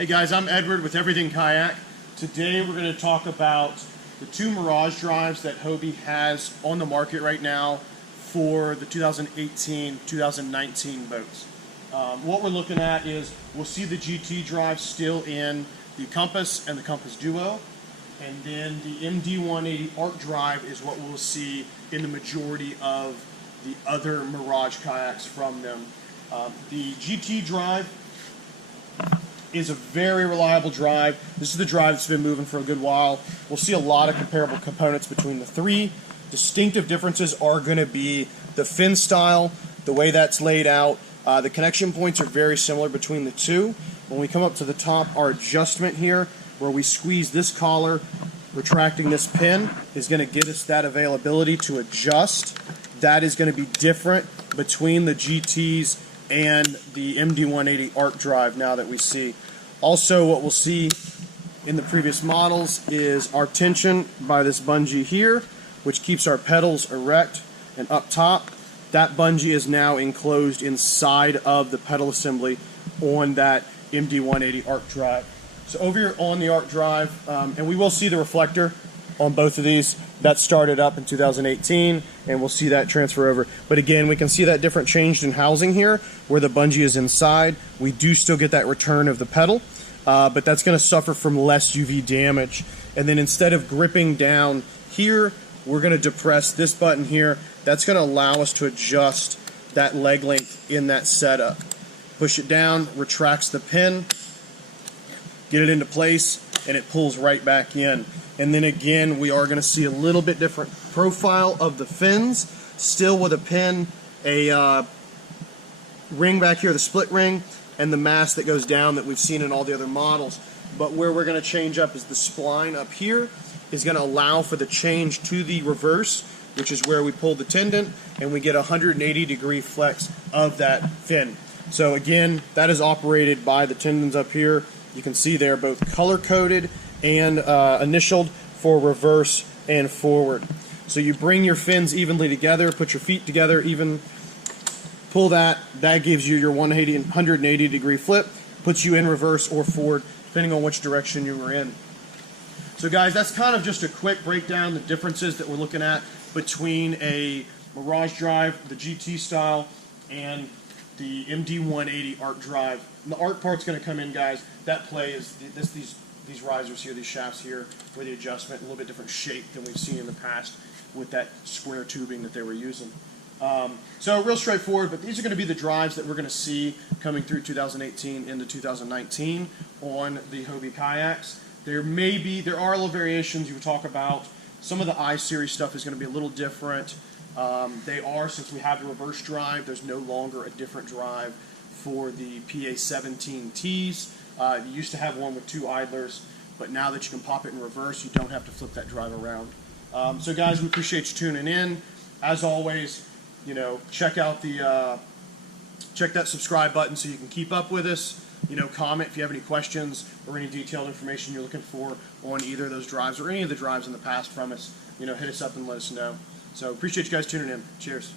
Hey guys, I'm Edward with Everything Kayak. Today we're going to talk about the two Mirage drives that Hobie has on the market right now for the 2018-2019 boats. What we're looking at is we'll see the GT drive still in the Compass and the Compass Duo, and then the MD180 Arc drive is what we'll see in the majority of the other Mirage kayaks from them. The GT drive is a very reliable drive. This is the drive that's been moving for a good while. We'll see a lot of comparable components between the three. Distinctive differences are going to be the fin style, the way that's laid out. The connection points are very similar between the two. When we come up to the top, our adjustment here, where we squeeze this collar, retracting this pin, is going to get us that availability to adjust. That is going to be different between the GTs and the MD180 Arc drive now that we see. Also, what we'll see in the previous models is our tension by this bungee here, which keeps our pedals erect and up top. That bungee is now enclosed inside of the pedal assembly on that MD180 Arc drive. So over here on the Arc drive, and we will see the reflector on both of these. That started up in 2018, and we'll see that transfer over. But again, we can see that different changed in housing here, where the bungee is inside. We do still get that return of the pedal, but that's going to suffer from less UV damage. And then instead of gripping down here, we're going to depress this button here. That's going to allow us to adjust that leg length in that setup. Push it down, retracts the pin, get it into place, and it pulls right back in. And then again, we are going to see a little bit different profile of the fins, still with a pin, a ring back here, the split ring, and the mast that goes down that we've seen in all the other models. But where we're going to change up is the spline up here is going to allow for the change to the reverse, which is where we pull the tendon, and we get a 180-degree flex of that fin. So again, that is operated by the tendons up here. You can see they're both color-coded and initialed for reverse and forward. So you bring your fins evenly together, put your feet together, even pull that. That gives you your 180-degree flip, puts you in reverse or forward, depending on which direction you were in. So guys, that's kind of just a quick breakdown, the differences that we're looking at between a Mirage drive, the GT style, and the MD180 Arc drive. And the Arc part's going to come in, guys. That play is these risers here, these shafts here, where the adjustment, a little bit different shape than we've seen in the past with that square tubing that they were using. So real straightforward, but these are going to be the drives that we're going to see coming through 2018 into 2019 on the Hobie kayaks. There are little variations you would talk about. Some of the I-Series stuff is going to be a little different. Since we have the reverse drive, there's no longer a different drive for the PA17Ts. You used to have one with two idlers, but now that you can pop it in reverse, you don't have to flip that drive around. So guys, we appreciate you tuning in. As always, check out check that subscribe button so you can keep up with us. Comment if you have any questions or any detailed information you're looking for on either of those drives or any of the drives in the past from us. Hit us up and let us know. So appreciate you guys tuning in. Cheers.